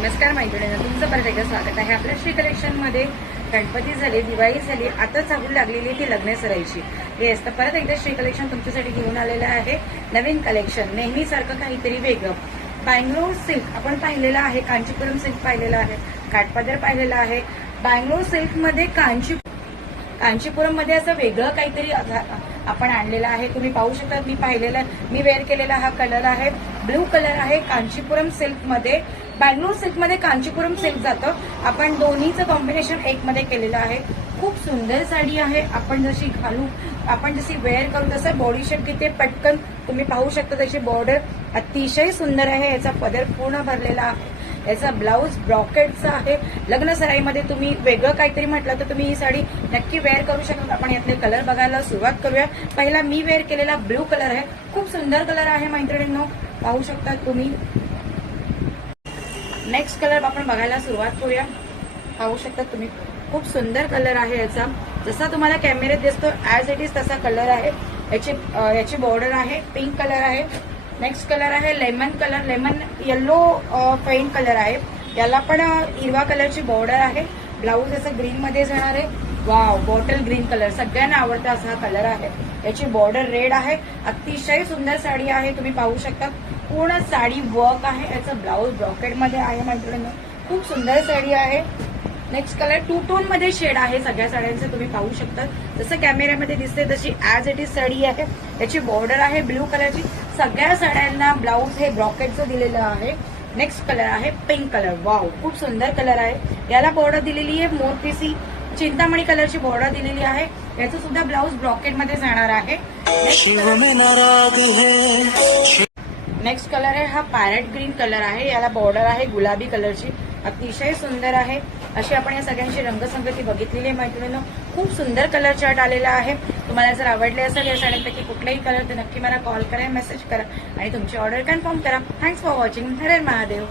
नमस्कार मैत्रिणींनो, तुमचं परत एकदा स्वागत आहे आपल्या श्री कलेक्शन मध्ये। गणपती झाले, दिवाळी झाली, आता चालू लागलेली ती लग्न सराईची येस, तर परत एकदा श्री कलेक्शन तुमच्यासाठी घेऊन आलेलं आहे नवीन कलेक्शन। नेहमीसारखं काहीतरी वेगळं। बँगलोर सिल्क आपण पाहिलेलं आहे, कांचीपुरम सिल्क पाहिलेलं आहे, काठपदर पाहिलेलं आहे। बँगलोर सिल्क मध्ये कांचीपुरम मध्ये असं वेगळं काहीतरी आपण आणलेलं आहे। तुम्ही पाहू शकता, मी वेअर केलेला हा कलर आहे ब्लू कलर आहे। कांचीपुरम सिल्क मध्ये, बँगलोर सिल्क मध्ये कांचीपुरम सिल्क जातं, आपण दोन्हीचं कॉम्बिनेशन एक मध्ये केलेलं आहे। खूप सुंदर साडी आहे। आपण जशी वेअर करू तसं बॉडी शेप तिथे पटकन तुम्ही पाहू शकता। त्याची बॉर्डर अतिशय सुंदर आहे, याचा पदर पूर्ण भरलेला आहे, याचा ब्लाऊज ब्रॉकेटचा आहे। लग्न सराईमध्ये तुम्ही वेगळं काहीतरी म्हटलं तर तुम्ही ही साडी नक्की वेअर करू शकता। आपण यातले कलर बघायला सुरुवात करूया। पहिला मी वेअर केलेला ब्लू कलर आहे, खूप सुंदर कलर आहे मैत्रिणींनो, पाहू शकता तुम्ही। नेक्स्ट कलर आपण बघायला सुरुवात करूया। पाहू शकता तुम्ही, खूप सुंदर कलर आहे याचा, जसा तुम्हाला कॅमेऱ्यात दिसतो ऍज इट इज तसा कलर आहे। याची बॉर्डर आहे पिंक कलर आहे। नेक्स्ट कलर आहे lemon colour, lemon yellow paint colour आहे। याला पण हिरवा कलरची बॉर्डर आहे। ब्लाऊज असं ग्रीन मध्ये जाणार आहे। वाव, बॉटल ग्रीन कलर सगळ्यांना आवडता असा हा कलर आहे। याची बॉर्डर रेड आहे। अतिशय सुंदर साडी आहे, तुम्ही पाहू शकता पूर्ण साडी वर्क आहे। याचं ब्लाऊज ब्रॉकेट मध्ये आहे मैत्रिणींनो, खूप सुंदर साडी आहे। नेक्स्ट कलर टू टोन मध्ये शेड आहे सगळ्या साड्यांचे, तुम्ही पाहू शकता जसं कॅमेऱ्यामध्ये दिसते तशी ऍज इट इज साडी आहे। याची बॉर्डर आहे ब्लू कलरची। सगळ्या साड्यांना ब्लाऊज हे ब्रॉकेटचं दिलेलं आहे। नेक्स्ट कलर आहे पिंक कलर, वाव खूप सुंदर कलर आहे। याला बॉर्डर दिलेली आहे मोतीची चिंतामणी कलरची बॉर्डर दिलेली आहे। याचं सुद्धा ब्लाऊज ब्रॉकेट मध्ये जाणार आहे। नेक्स्ट कलर आहे हा पॅरेट ग्रीन कलर आहे। याला बॉर्डर आहे गुलाबी कलरची, अतिशय सुंदर आहे। अशी आपण या सगळ्यांची रंगसंगती बघितलेली आहे मैत्रिणींनो, खूप सुंदर कलर चार्ट आलेला आहे। तुम्हाला जर आवडले असेल या साड्यांपैकी कुठलाही कलर तर नक्की मला कॉल करा, मेसेज करा आणि तुमची ऑर्डर कन्फर्म करा। Thanks for watching. Her her Mahadev.